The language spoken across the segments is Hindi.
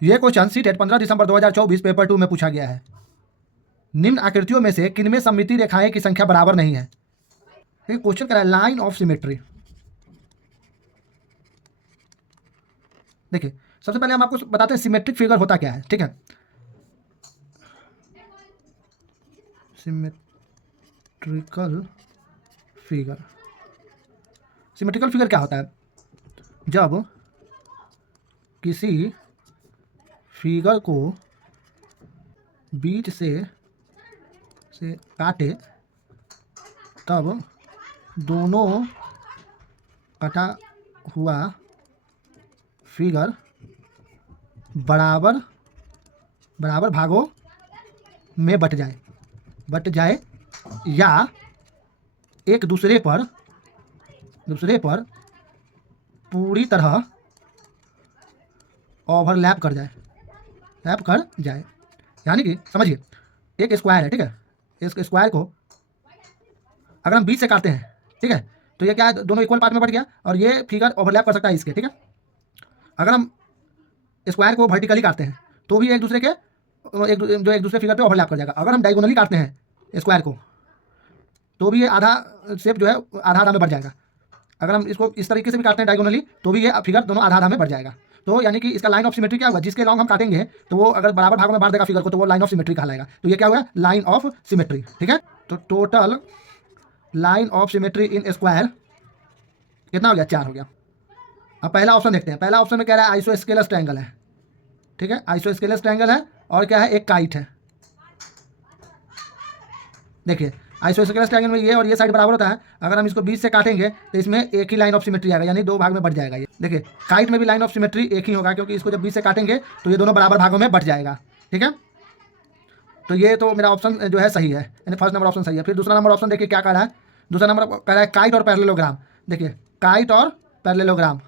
ये क्वेश्चन सीटेट 15 दिसंबर 2024 पेपर 2 में पूछा गया है। निम्न आकृतियों में से किनमें सममिति रेखाएं की संख्या बराबर नहीं है। क्वेश्चन कह रहा है लाइन ऑफ सिमेट्री। देखिए सबसे पहले हम आपको बताते हैं सिमेट्रिक फिगर होता क्या है। ठीक है, सिमेट्रिकल फिगर, सिमेट्रिकल फिगर क्या होता है? जब किसी फिगर को बीच से काटे तब दोनों कटा हुआ फिगर बराबर बराबर भागों में बट जाए या एक दूसरे पर पूरी तरह ओवरलैप कर जाए। यानी कि समझिए एक स्क्वायर है, ठीक है, इस स्क्वायर को अगर हम बीच से काटते हैं, ठीक है, तो ये क्या है, दोनों इक्वल पार्ट में बट गया और ये फिगर ओवरलैप कर सकता है इसके। ठीक है, अगर हम स्क्वायर को वर्टिकली काटते हैं तो भी एक दूसरे फिगर पे ओवरलैप कर जाएगा। अगर हम डायगोनली काटते हैं स्क्वायर को तो भी ये आधा शेप जो है आधा आधा में बढ़ जाएगा। अगर हम इसको इस तरीके से भी काटते हैं डायगोनली तो भी ये फिगर दोनों आधा आधा में बढ़ जाएगा। तो यानी कि इसका लाइन ऑफ सिमेट्री क्या होगा, जिसके लॉन्ग हम काटेंगे तो वो अगर बराबर भागों में बांट देगा फिगर को तो वो लाइन ऑफ सिमेट्री कहलाएगा। तो ये क्या हुआ, लाइन ऑफ सिमेट्री। ठीक है, तो total line of symmetry in square कितना हो गया, 4 हो गया। अब पहला ऑप्शन देखते हैं। पहला ऑप्शन में कह रहा है आइसोस्केलस ट्रायंगल है। ठीक है, आइसोस्केलस ट्रायंगल है और क्या है, एक काइट है। देखिए आइसोस्केलस ट्रायंगल में ये और ये साइड बराबर होता है। अगर हम इसको बीच से काटेंगे तो इसमें एक ही लाइन ऑफ सिमेट्री आएगा, यानी 2 भाग में बट जाएगा। ये देखिए काइट में भी लाइन ऑफ सिमेट्री एक ही होगा, क्योंकि इसको जब बीच से काटेंगे तो ये दोनों बराबर भागों में बट जाएगा। ठीक है, तो ये तो मेरा ऑप्शन जो है सही है, यानी फर्स्ट नंबर ऑप्शन सही है। फिर दूसरा नंबर ऑप्शन देखिए क्या कह रहा है। दूसरा नंबर कह रहा है काइट और पैरेललोग्राम। देखिए काइट और पैरेललोग्राम,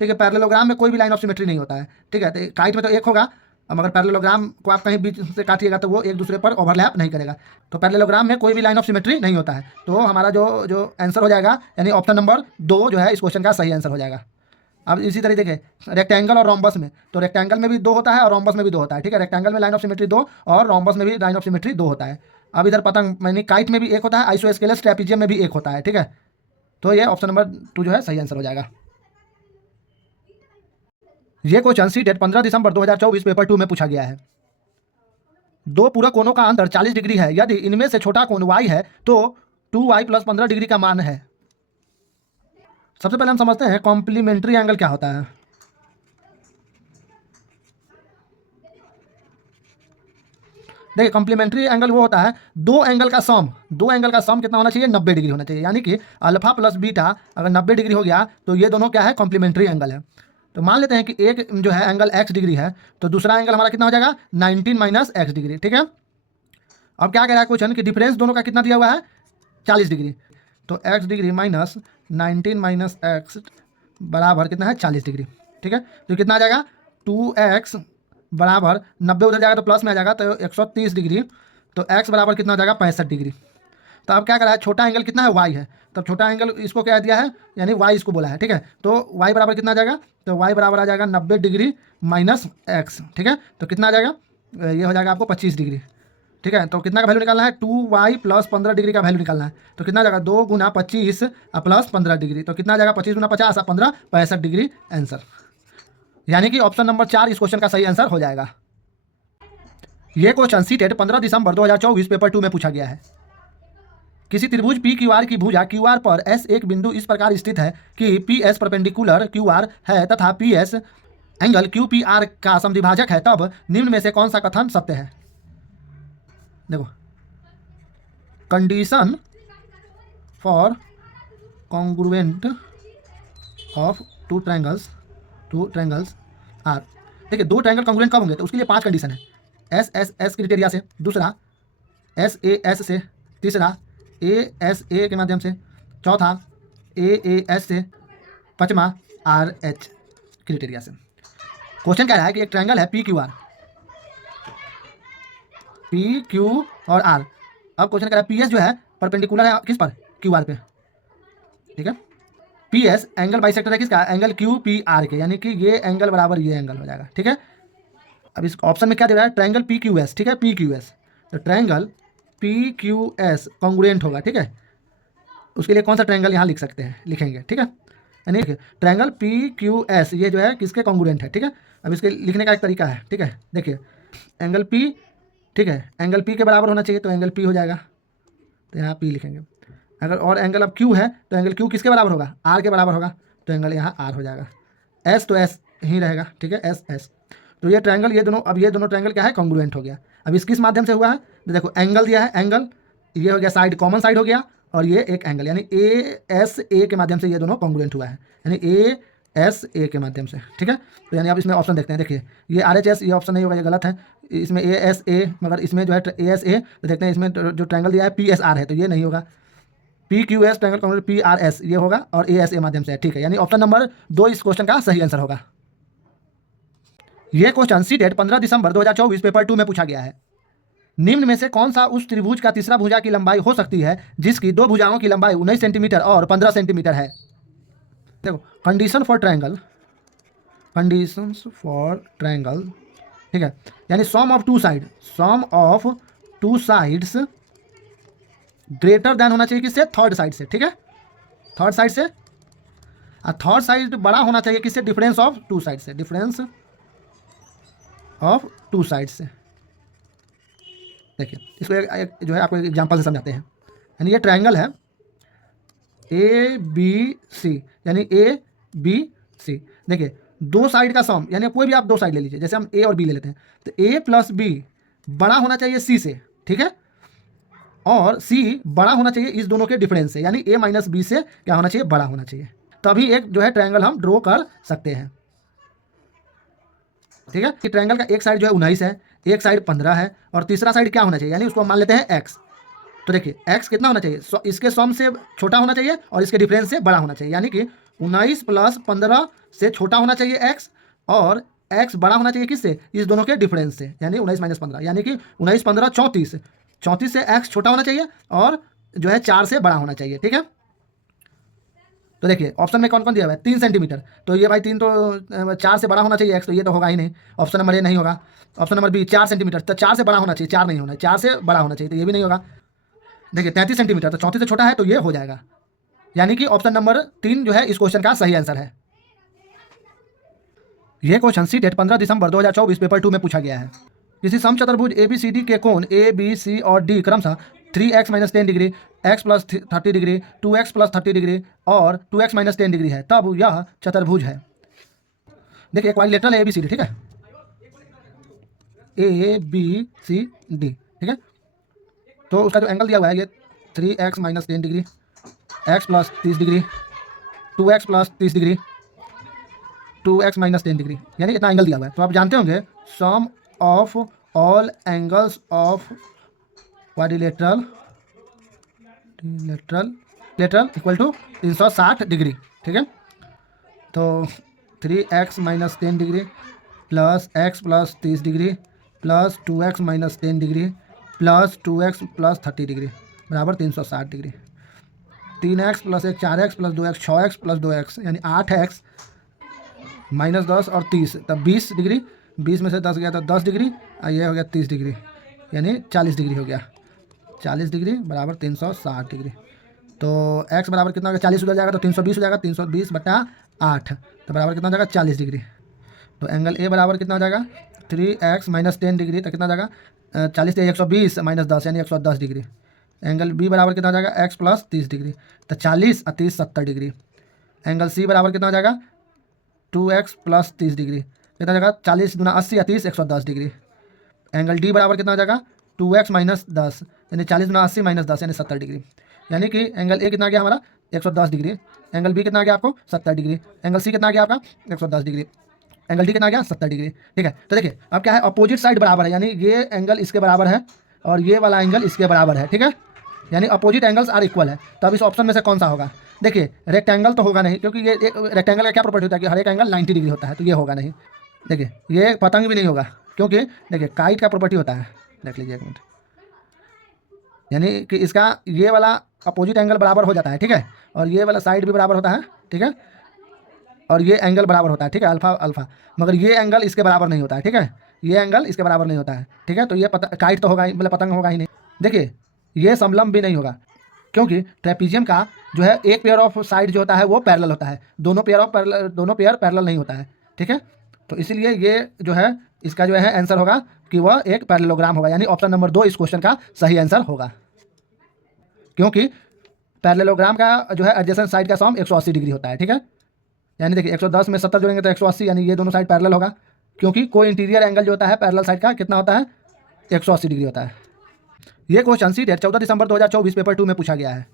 ठीक है, पैरेललोग्राम में कोई भी लाइन ऑफ सिमेट्री नहीं होता है। ठीक है, तो काइट में तो एक होगा, अब अगर पैरेललोग्राम को आप कहीं बीच से काटिएगा तो वो एक दूसरे पर ओवरलैप नहीं करेगा। तो पैरेललोग्राम में कोई भी लाइन ऑफ सिमेट्री नहीं होता है। तो हमारा जो आंसर हो जाएगा, यानी ऑप्शन नंबर 2 जो है इस क्वेश्चन का सही आंसर हो जाएगा। अब इसी तरीके के रेक्टेंगल और रोम्बस में, तो रेक्टेंगल में भी 2 होता है और रोम्बस में भी 2 होता है। ठीक है, रेक्टेंगल में लाइन ऑफ सिमेट्री 2 और रोम्बस में भी लाइन ऑफ सिमेट्री 2 होता है। अब इधर पतंग यानी काइट में भी 1 होता है, आइसोस्केलस ट्रेपीजियम में भी 1 होता है। ठीक है, तो ये ऑप्शन नंबर 2 जो है सही आंसर हो जाएगा। ये क्वेश्चन सीटेट 15 दिसंबर 2024 पेपर 2 में पूछा गया है। 2 पूरक कोणों का अंतर 40 डिग्री है। यदि इनमें से छोटा कोण y है तो 2y + 15 डिग्री का मान है। सबसे पहले हम समझते हैं कॉम्प्लीमेंट्री एंगल क्या होता है। देखिए कॉम्प्लीमेंट्री एंगल वो होता है दो एंगल का सम कितना होना चाहिए, 90 डिग्री होना चाहिए। यानी कि अल्फा प्लस बीटा अगर 90 डिग्री हो गया तो ये दोनों क्या है, कॉम्प्लीमेंट्री एंगल है। तो मान लेते हैं कि एक जो है एंगल x डिग्री है तो दूसरा एंगल हमारा कितना हो जाएगा, 19 - x डिग्री। ठीक है, अब क्या कह रहा है क्वेश्चन कि डिफरेंस दोनों का कितना दिया हुआ है, 40 डिग्री। तो x डिग्री माइनस 19 - x बराबर कितना है, 40 डिग्री। ठीक है, तो कितना आ जाएगा, 2x बराबर 90 उधर जाएगा तो प्लस में आ जाएगा तो 130 डिग्री। तो x बराबर कितना हो जाएगा, 65 डिग्री। तो अब क्या करा है, छोटा एंगल कितना है, y है। तब छोटा एंगल इसको क्या दिया है, यानी y इसको बोला है। ठीक है, तो y बराबर कितना आ जाएगा, तो y बराबर आ जाएगा 90 डिग्री माइनस x। ठीक है, तो कितना आ जाएगा, ये हो जाएगा आपको 25 डिग्री। ठीक है, तो कितना का वैल्यू निकालना है, 2y + 15 डिग्री का वैल्यू निकालना है। तो कितना आ जाएगा, 2 × 25 + 15 डिग्री। तो कितना आ जाएगा, 25 × 50 = 15, 65 डिग्री आंसर। यानी कि ऑप्शन नंबर 4 इस क्वेश्चन का सही आंसर हो जाएगा। यह क्वेश्चन सीटेट 15 दिसंबर 2024 पेपर 2 में पूछा गया है। किसी त्रिभुज पी क्यू आर की भुजा क्यू आर पर एस एक बिंदु इस प्रकार स्थित है कि P S perpendicular Q R है तथा P S angle Q P R का समद्विभाजक है, तब निम्न में से कौन सा कथन सत्य है। देखो, condition for congruent of two triangles are. देखिए 2 ट्रायंगल कॉन्ग्रुएंट कब होंगे, तो उसके लिए 5 कंडीशन है। एस एस एस क्राइटेरिया से, दूसरा एस ए एस से, तीसरा ए एस ए के माध्यम से, चौथा ए एस से, पांचवा आर एच क्राइटेरिया से। क्वेश्चन कह रहा है कि एक ट्रायंगल है पी क्यू और आर। अब क्वेश्चन कह रहा है पी एस जो है परपेंडिकुलर है किस पर, क्यू आर पे। ठीक है, पी एस एंगल बाइसेक्टर है किसका, एंगल क्यू पी आर के, यानी कि ये एंगल बराबर ये एंगल हो जाएगा। ठीक है, अब इस ऑप्शन में क्या दे रहा है, ट्रायंगल पी क्यू एस, ठीक है, पी क्यू एस, तो triangle P Q S congruent होगा, ठीक है। उसके लिए कौन सा ट्रायंगल यहाँ लिख सकते हैं, लिखेंगे, ठीक है, यानी ट्रायंगल पी क्यू एस ये जो है किसके कॉन्ग्रुएंट है, ठीक है। अब इसके लिखने का एक तरीका है, ठीक है, देखिए एंगल पी, ठीक है, एंगल पी के बराबर होना चाहिए तो एंगल पी हो जाएगा, तो यहाँ पी लिखेंगे। अगर और एंगल अब क्यू है तो एंगल क्यू किसके बराबर होगा, आर के बराबर होगा, तो एंगल यहाँ आर हो जाएगा। एस तो एस ही रहेगा, ठीक है, एस एस। तो ये ट्रायंगल, ये दोनों, अब ये दोनों ट्रायंगल क्या है, कॉन्ग्रुएंट हो गया। अब इस किस माध्यम से हुआ है, तो देखो एंगल दिया है, एंगल ये हो गया साइड, कॉमन साइड हो गया, और ये एक एंगल यानी ए एस ए के माध्यम से ये दोनों कॉन्ग्रुएंट हुआ है, यानी ए एस ए के माध्यम से, ठीक है। तो यानी आप इसमें ऑप्शन देखते हैं, देखिए ये आर एच एस, ये ऑप्शन नहीं होगा, ये गलत है, इसमें ए एस ए, मगर इसमें जो है ए एस ए, तो देखते हैं इसमें जो ट्रायंगल दिया है पी एस आर है, तो ये नहीं होगा, P Q S triangle congruent P R S ये होगा, और ए एस ए माध्यम से है, ठीक है, यानी ऑप्शन नंबर 2 इस क्वेश्चन का सही आंसर होगा। ये क्वेश्चन सी डेट 15 दिसंबर 2024 पेपर 2 में पूछा गया है। निम्न में से कौन सा उस त्रिभुज का तीसरा भुजा की लंबाई हो सकती है जिसकी दो भुजाओं की लंबाई 19 सेंटीमीटर और 15 सेंटीमीटर है। देखो condition for triangle, conditions for triangle, ठीक है, यानी sum of two side, sum of two sides greater than होना चाहिए किससे, थर्ड साइड से, ठीक है, थर्ड साइड से, और थर्ड साइड बड़ा होना चाहिए किससे, डिफरेंस ऑफ टू साइड से, डिफरेंस ऑफ टू साइड से। देखिए इसको एक जो है आपको एक एग्जांपल से समझाते हैं, यानी ये ट्रायंगल है ए बी सी, यानी ए बी सी, देखिए दो साइड का सम, यानी कोई भी आप दो साइड ले लीजिए, जैसे हम ए और बी ले लेते हैं, तो ए प्लस बी बड़ा होना चाहिए सी से, ठीक है, और सी बड़ा होना चाहिए इस दोनों के डिफरेंस से, यानी ए माइनस बी से क्या होना चाहिए, बड़ा होना चाहिए, तभी एक जो है ट्रायंगल हम ड्रॉ कर सकते हैं, ठीक है। कि ट्रायंगल का एक साइड जो है 19 है, एक साइड 15 है, और तीसरा साइड क्या होना चाहिए, यानी उसको हम मान लेते हैं एक्स। तो देखिए एक्स कितना होना चाहिए, इसके सम से छोटा होना चाहिए और इसके डिफरेंस से बड़ा होना चाहिए, यानी कि 19 प्लस 15 से छोटा होना चाहिए एक्स, और एक्स बड़ा होना चाहिए किससे, इस दोनों के डिफरेंस से, यानी 19 माइनस 15, यानी कि 19 15 34, 34 से एक्स छोटा होना चाहिए और जो है 4 से बड़ा होना चाहिए, ठीक है। तो देखिए ऑप्शन में कौन कौन दिया हुआ है, 3 सेंटीमीटर, तो ये भाई 3 तो 4 से बड़ा होना चाहिए एक्स, तो ये तो होगा ही नहीं, ऑप्शन नंबर ए नहीं होगा। ऑप्शन नंबर बी 4 सेंटीमीटर, तो 4 से बड़ा होना चाहिए, 4 नहीं होना, 4 से बड़ा होना चाहिए, तो ये भी नहीं होगा। देखिए 33 सेंटीमीटर, तो 34 से छोटा है, तो ये हो जाएगा, यानी कि ऑप्शन नंबर 3 जो है इस क्वेश्चन का सही आंसर है। यह क्वेश्चन सी डेट 15 दिसंबर 2024 पेपर 2 में पूछा गया है। किसी समचतुर्भुज ए बी सी डी के कोण ए बी सी और डी क्रमशः 3x minus 10 degree, x plus 30 degree, 2x plus 30 degree और 2x माइनस 10 डिग्री है, तब यह चतुर्भुज है। देखिए क्वाड्रिलेटरल है ABCD, ठीक है, ABCD, ठीक है, तो उसका जो एंगल दिया हुआ है ये 3x minus 10 degree, x plus 30 degree, 2x plus 30 degree, 2x minus 10 degree, यानी इतना एंगल दिया हुआ है। तो आप जानते होंगे sum of all angles of quadrilateral equal to 360 degree, ठीक है। तो 3x minus 10 degree plus x plus 30 degree plus 2x minus 10 degree plus 2x plus 30 degree बराबर 360 degree. 3x plus 1 4x plus 2x 6x plus 2x यानी 8x माइनस 10 और 30, तब 20 डिग्री, 20 में से 10 गया तो 10 डिग्री, और ये हो गया 30 डिग्री, यानी 40 डिग्री हो गया, 40 डिग्री बराबर 360 डिग्री। तो x बराबर कितना हो गया, 40 उधर जाएगा तो 320 हो जाएगा, 320 बटा 8, तो बराबर कितना हो जाएगा 40 डिग्री। तो एंगल ए बराबर कितना हो जाएगा 3x माइनस 10 डिग्री, तो कितना हो जाएगा 40 से 120 माइनस 10 यानी 110 डिग्री। एंगल बी बराबर कितना हो जाएगा x प्लस 30 डिग्री, तो 40 और 30 70 डिग्री। एंगल सी बराबर कितना हो जाएगा 2x प्लस 30 डिग्री, कितना हो जाएगा 40 दूना 80 या 30 110 डिग्री। एंगल डी बराबर कितना हो जाएगा 2x माइनस 10 यानी 40 दूना 80 माइनस 10 यानी 70 डिग्री, यानी कि एंगल ए कितना आ गया हमारा 110 डिग्री, एंगल बी कितना आ गया आपको 70 डिग्री, एंगल सी कितना आ गया आपका 110 डिग्री, एंगल डी कितना आ गया 70 डिग्री, ठीक है। तो देखिए अब क्या है, अपोजिट साइड बराबर है, यानी ये एंगल इसके बराबर है और ये वाला एंगल इसके बराबर है, ठीक है, यानी अपोजिट एंगल्स आर इक्वल है। तो अब इस ऑप्शन में से कौन सा होगा, देखिए रेक्टेंगल तो होगा नहीं, क्योंकि ये रेक्टेंगल का क्या प्रॉपर्टी होता है कि हर एक एंगल 90 डिग्री होता है, तो ये होगा नहीं। देखिए ये पतंग भी नहीं होगा, क्योंकि देखिए काइट का प्रॉपर्टी होता है, देख लीजिए एक मिनट, यानी कि इसका ये वाला अपोजिट एंगल बराबर हो जाता है, ठीक है, और ये वाला साइड भी बराबर होता है, ठीक है, और ये एंगल बराबर होता है, ठीक है, अल्फा अल्फा, मगर ये एंगल इसके बराबर नहीं होता है, ठीक है, ये एंगल इसके बराबर नहीं होता है, ठीक है। तो ये काइट तो होगा ही, मतलब पतंग होगा ही नहीं। देखिए ये समलंब भी नहीं होगा, क्योंकि ट्रेपीजियम का जो है एक पेयर ऑफ साइड जो होता है वो पैरेलल होता है, दोनों पेयर पैरेलल नहीं होता है, ठीक है। तो इसीलिए ये जो है इसका जो है आंसर होगा कि वह एक पैरेललोग्राम होगा, यानी ऑप्शन नंबर 2 इस क्वेश्चन का सही आंसर होगा, क्योंकि पैरेललोग्राम का जो है एडजेसेंट साइड का सम 180 डिग्री होता है, ठीक है। यानी देखिए 110 में 70 जोड़ेंगे तो 180, यानी ये दोनों साइड पैरेलल होगा, क्योंकि कोई इंटीरियर एंगल जो होता है पैरेलल साइड का कितना होता है, 180 डिग्री होता है। ये क्वेश्चन सी डेट 14 दिसंबर 2024 पेपर 2 में पूछा गया है।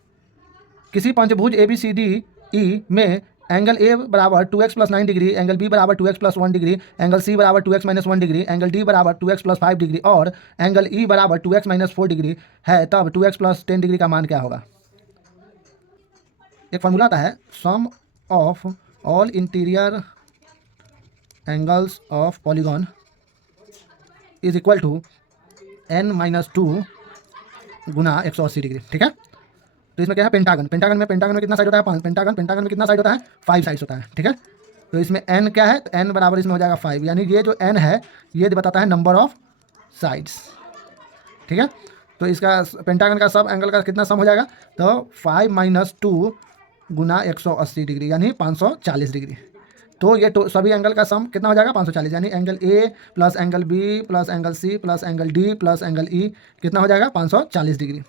किसी पंचभुज ABCDE में एंगल ए बराबर 2x + 9 डिग्री, एंगल बी बराबर 2x + 1 डिग्री, एंगल सी बराबर 2x - 1 डिग्री, एंगल डी बराबर 2x + 5 डिग्री और एंगल ई बराबर 2x - 4 डिग्री है, तब 2x + 10 डिग्री का मान क्या होगा। एक फॉर्मूला आता है, sum of all interior angles of polygon is equal to n-2 गुना 180 डिग्री, ठीक है। तो इसमें क्या है, पेंटागन में कितना साइड होता है, 5। पेंटागन में कितना साइड होता है, 5 साइड्स होता है, ठीक है। तो इसमें n क्या है, तो n बराबर इसमें हो जाएगा 5, यानी ये जो n है ये बताता है नंबर ऑफ साइड्स, ठीक है। तो इसका पेंटागन का सब एंगल का कितना सम हो जाएगा, तो 5 - 2 गुना 180 डिग्री यानी 540 डिग्री। तो ये तो सभी एंगल का सम कितना हो जाएगा, 540, यानी angle A plus angle B plus angle C plus angle D plus angle E कितना हो जाएगा, 540 डिग्री,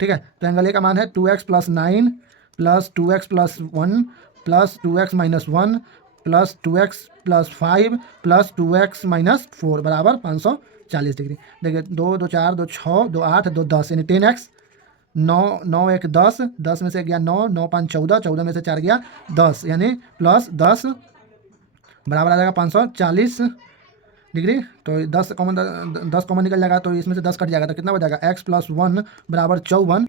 ठीक है। तो एंगल ए का मान है 2x + 9 plus 2x + 1 plus 2x - 1 plus 2x + 5 plus 2x - 4 बराबर 540 डिग्री। देखिए 2 2 4 2 6 2 8 2 10 यानी 10x, 9 9 1 10, 10 में से गया 9, 9 5 14, 14 में से 4 गया 10, यानी प्लस 10 बराबर आ जाएगा 540 डिग्री। तो 10 कॉमन निकल जाएगा, तो इसमें से 10 कट जाएगा, तो कितना हो जाएगा, x + 1 बराबर 54,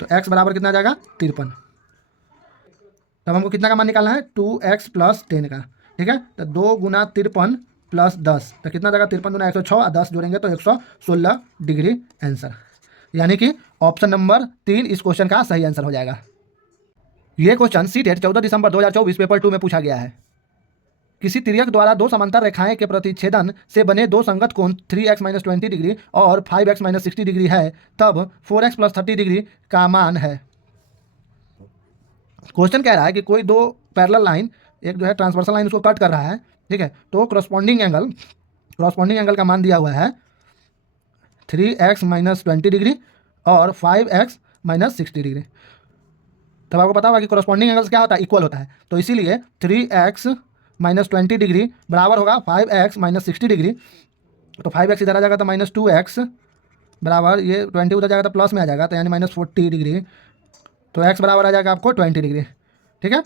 तो x बराबर कितना आ जाएगा, 53। तब हमको कितना का मान निकालना है, 2x + 10 का, ठीक है। तो 2 गुना 53 प्लस 10, तो कितना जाएगा, 53 गुना 106 और 10 जोड़ेंगे तो 116 डिग्री आंसर, यानी कि ऑप्शन नंबर 3 इस क्वेश्चन का सही आंसर हो जाएगा। ये क्वेश्चन सी डेट 14 दिसंबर 2024 पेपर 2 में पूछा गया है। किसी तिर्यक द्वारा दो समांतर रेखाएं के प्रतिच्छेदन से बने दो संगत कोण 3x - 20 डिग्री और 5x - 60 डिग्री है, तब 4x + 30 डिग्री का मान है। क्वेश्चन कह रहा है कि कोई दो पैरेलल लाइन, एक जो है ट्रांसवर्सल लाइन उसको कट कर रहा है, ठीक है। तो कॉरस्पॉन्डिंग एंगल का मान दिया हुआ है 3x - 20 डिग्री और 5x - 60 डिग्री। तब आपको पता होगा कि कॉरस्पॉन्डिंग एंगल्स क्या होता है, इक्वल होता है। तो इसीलिए 3x - 20 डिग्री बराबर होगा 5x - 60 डिग्री। तो 5x इधर आ जाएगा तो -2x बराबर ये 20 उधर जाएगा तो प्लस में आ जाएगा, तो यानी -40 डिग्री। तो x बराबर आ जाएगा आपको 20 डिग्री, ठीक है।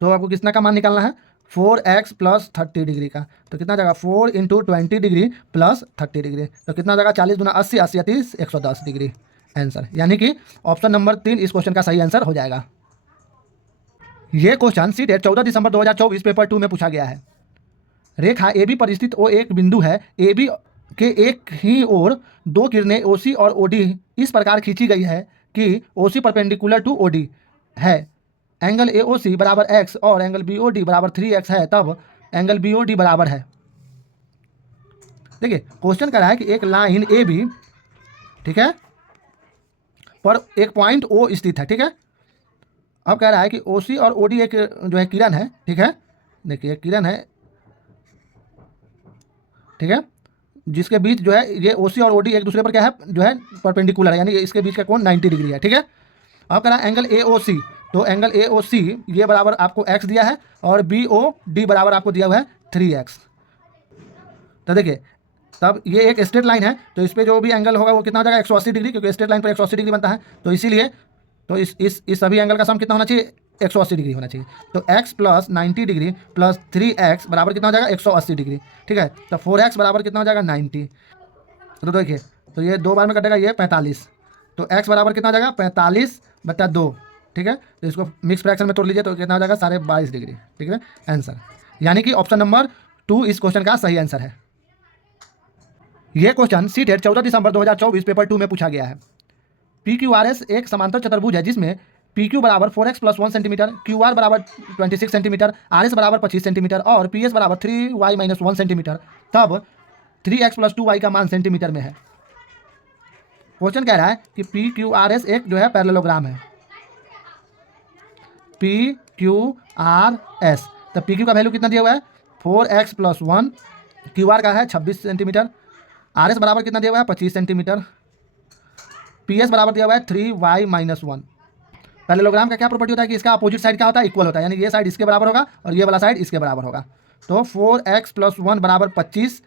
तो आपको कितना का मान निकालना है, 4x + 30 डिग्री का। तो कितना जाएगा, 4 × 20 डिग्री प्लस 30 डिग्री, तो कितना जाएगा, 40 × 80 80 30 110 डिग्री आंसर, यानी कि ऑप्शन नंबर 3 इस क्वेश्चन का सही आंसर हो जाएगा। ये क्वेश्चन सी डेट 14 दिसंबर 2024 पेपर 2 में पूछा गया है। रेखा AB पर स्थित ओ एक बिंदु है, AB के एक ही ओर दो किरणें OC और OD इस प्रकार खींची गई है कि OC परपेंडिकुलर टू OD है, एंगल AOC बराबर x और एंगल BOD बराबर 3x है, तब एंगल BOD बराबर है। देखिए क्वेश्चन कह रहा है कि एक लाइन AB, ठीक है, पर एक पॉइंट O स्थित है, ठीक है। अब कह रहा है कि OC और OD एक जो है किरण है, ठीक है। देखिए किरण है, ठीक है, जिसके बीच जो है ये OC और OD एक दूसरे पर क्या है, जो है परपेंडिकुलर है, यानी इसके बीच का कोण 90 डिग्री है, ठीक है। अब कह रहा है एंगल AOC, तो एंगल AOC ये बराबर आपको x दिया है और BOD बराबर आपको दिया हुआ है 3x। तो देखिए तब ये एक स्ट्रेट लाइन है, तो इस पर जो भी एंगल होगा वो कितना हो जाएगा, 180 डिग्री, क्योंकि स्ट्रेट लाइन पर 180 डिग्री बनता है। तो इसीलिए तो इस सभी एंगल का सम कितना होना चाहिए, 180 डिग्री होना चाहिए। तो x + 90 डिग्री प्लस 3x बराबर कितना हो जाएगा, 180 डिग्री, ठीक है। तो 4x बराबर कितना हो जाएगा, 90। तो देखिए तो ये 2 बार में कटेगा, ये 45, तो x बराबर कितना हो जाएगा, 45/2, ठीक है। तो इसको मिक्स फ्रैक्शन में तोड़ लीजिए तो कितना हो जाएगा, 22.5 डिग्री, ठीक है आंसर, यानी कि ऑप्शन नंबर 2 इस क्वेश्चन का सही आंसर है। यह क्वेश्चन सी डेट 14 दिसंबर 2024 पेपर 2 में पूछा गया है। PQRS एक समांतर चतुर्भुज है जिसमें PQ बराबर 4x + 1 सेंटीमीटर, QR बराबर 26 सेंटीमीटर, RS बराबर 25 सेंटीमीटर और PS बराबर 3y - 1 सेंटीमीटर, तब 3x प्लस 2y का मान सेंटीमीटर में है। क्वेश्चन कह रहा है कि PQRS एक जो है पैरेललोग्राम है। PQRS, तो PQ का वैल्यू कितना दिया हुआ है 4x प्लस 1, QR का है 26 सेंटीमीटर, RS बराबर कितना दिया हुआ है 25 सेंटीमीटर, PS बराबर दिया हुआ है 3y माइनस 1। पैरेललोग्राम का क्या प्रॉपर्टी होता है कि इसका अपोजिट साइड क्या होता है, इक्वल होता है, यानी ये साइड इसके बराबर होगा और ये वाला साइड इसके बराबर होगा। तो 4x प्लस 1 बराबर 25,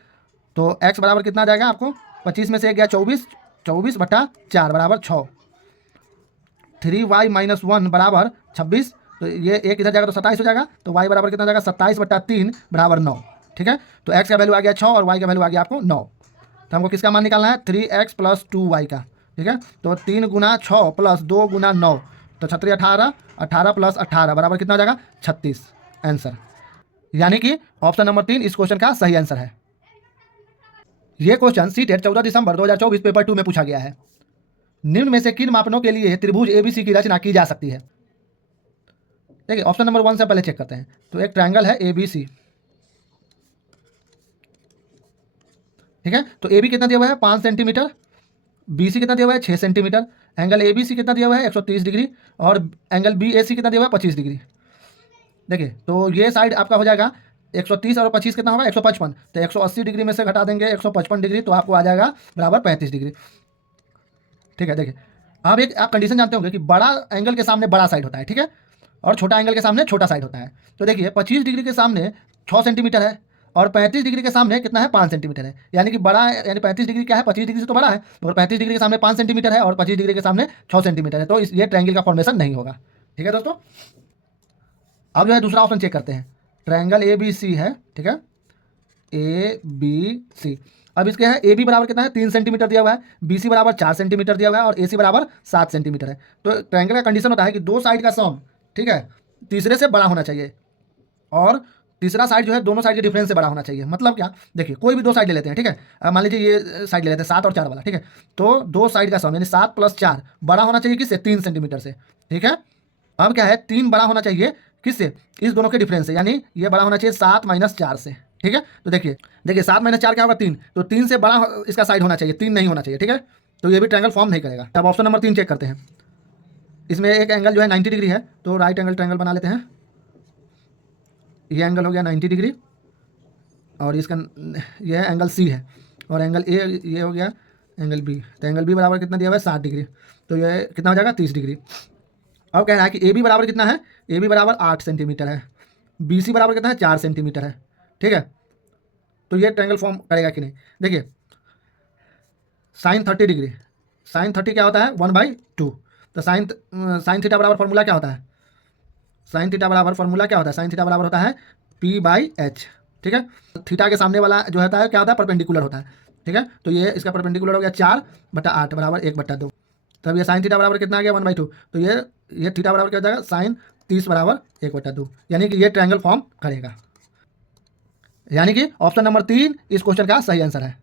तो x बराबर कितना आ जाएगा आपको, 25 में से एक गया 24, 24/4 बराबर 6। 3y माइनस 1 बराबर 26, तो ये एक इधर जाएगा तो 27 हो जाएगा, तो y बराबर कितना जाएगा 27/3 बराबर 9। ठीक है, तो x का वैल्यू आ गया 6 और y का वैल्यू आ गया आपको 9। तो हमको किसका मान निकालना है 3x प्लस 2y का। ठीक है, तो 3 गुना 6 प्लस 2 गुना 9, तो 36 18, 18 प्लस 18 बराबर कितना हो जाएगा 36 आंसर। यानी कि ऑप्शन नंबर 3 इस क्वेश्चन का सही आंसर है। ये क्वेश्चन सीटेट 14 दिसंबर 2024 पेपर 2 में पूछा गया है। निम्न में से किन मापनों के लिए त्रिभुज ABC की रचना की जा सकती है। देखिए ऑप्शन नंबर 1 से पहले चेक करते हैं। तो एक ट्रायंगल है ABC। ठीक है, तो AB कितना दिया हुआ है 5 सेंटीमीटर, BC कितना दिया हुआ है 6 सेंटीमीटर, एंगल ABC कितना दिया हुआ है 130 डिग्री और एंगल BAC कितना दिया हुआ है 25 डिग्री। देखिए तो ये साइड आपका हो जाएगा 130 और 25 कितना होगा 155, तो 180 डिग्री में से घटा देंगे 155 डिग्री, तो आपको आ जाएगा बराबर 35 डिग्री। ठीक है, देखिए अब एक आप कंडीशन जानते होंगे कि बड़ा एंगल के सामने बड़ा साइड होता है, ठीक है, और छोटा एंगल के सामने छोटा साइड होता है। तो देखिए 25 डिग्री के सामने 6 सेंटीमीटर है और 35 डिग्री के सामने कितना है 5 सेंटीमीटर है, यानी कि बड़ा यानी 35 डिग्री क्या है 25 डिग्री से तो बड़ा है, मगर 35 डिग्री के सामने 5 सेंटीमीटर है और 25 डिग्री के सामने 6 सेंटीमीटर है, तो ये ट्रायंगल का फॉर्मेशन नहीं होगा। ठीक है दोस्तों, अब जो है दूसरा ऑप्शन चेक करते हैं। ट्रायंगल ABC है, ठीक है, ABC। अब इसके है AB बराबर कितना है 3 सेंटीमीटर दिया हुआ है, BC बराबर 4 सेंटीमीटर दिया हुआ है और AC बराबर 7 सेंटीमीटर है। तो ट्रायंगल का कंडीशन होता है कि दो साइड का सम, ठीक है, तीसरे से बड़ा होना चाहिए और तीसरा साइड जो है दोनों साइड के डिफरेंस से बड़ा होना चाहिए। मतलब क्या, देखिए कोई भी दो साइड ले लेते हैं, ठीक है, मान लीजिए ये साइड ले लेते हैं 7 और 4 वाला, ठीक है, तो दो साइड का सम यानी 7 + 4 बड़ा होना चाहिए किससे 3 सेंटीमीटर से। ठीक है, अब क्या है 3 बड़ा होना चाहिए किससे, इस दोनों के डिफरेंस से, यानी ये बड़ा होना चाहिए 7 - 4 से। ठीक है, तो देखिए 7 - 4 क्या होगा 3, तो 3 से बड़ा इसका साइड होना चाहिए, 3 नहीं होना चाहिए। ठीक है, तो ये भी ट्रायंगल फॉर्म नहीं करेगा। अब ऑप्शन नंबर 3 चेक करते हैं। इसमें एक एंगल जो है 90 डिग्री है, तो राइट एंगल ट्रायंगल बना लेते हैं। ये एंगल हो गया 90 डिग्री और इसका ये है एंगल C है और एंगल A ये हो गया एंगल B। तो एंगल B बराबर कितना दिया हुआ है 60 डिग्री, तो ये कितना हो जाएगा 30 डिग्री। अब कह रहा है कि AB बराबर कितना है, AB बराबर 8 सेंटीमीटर है, BC बराबर कितना है 4 सेंटीमीटर है। ठीक है, तो ये ट्रायंगल फॉर्म करेगा कि नहीं। देखिए sin 30 डिग्री, sin 30 क्या होता है 1/2, तो sin थीटा बराबर फॉर्मूला क्या होता है, sin थीटा बराबर फॉर्मूला क्या होता है, sin थीटा बराबर होता है P/h। ठीक है, थीटा के सामने वाला जो होता है क्या होता है परपेंडिकुलर होता है। ठीक है, तो ये इसका परपेंडिकुलर हो गया 4/8 बराबर 1/2। तब ये sin थीटा बराबर कितना आ गया 1/2, तो ये थीटा बराबर क्या हो जाएगा sin 30 बराबर 1/2, यानी कि ये ट्रायंगल फॉर्म करेगा। यानी कि ऑप्शन नंबर 3 इस क्वेश्चन का सही आंसर है।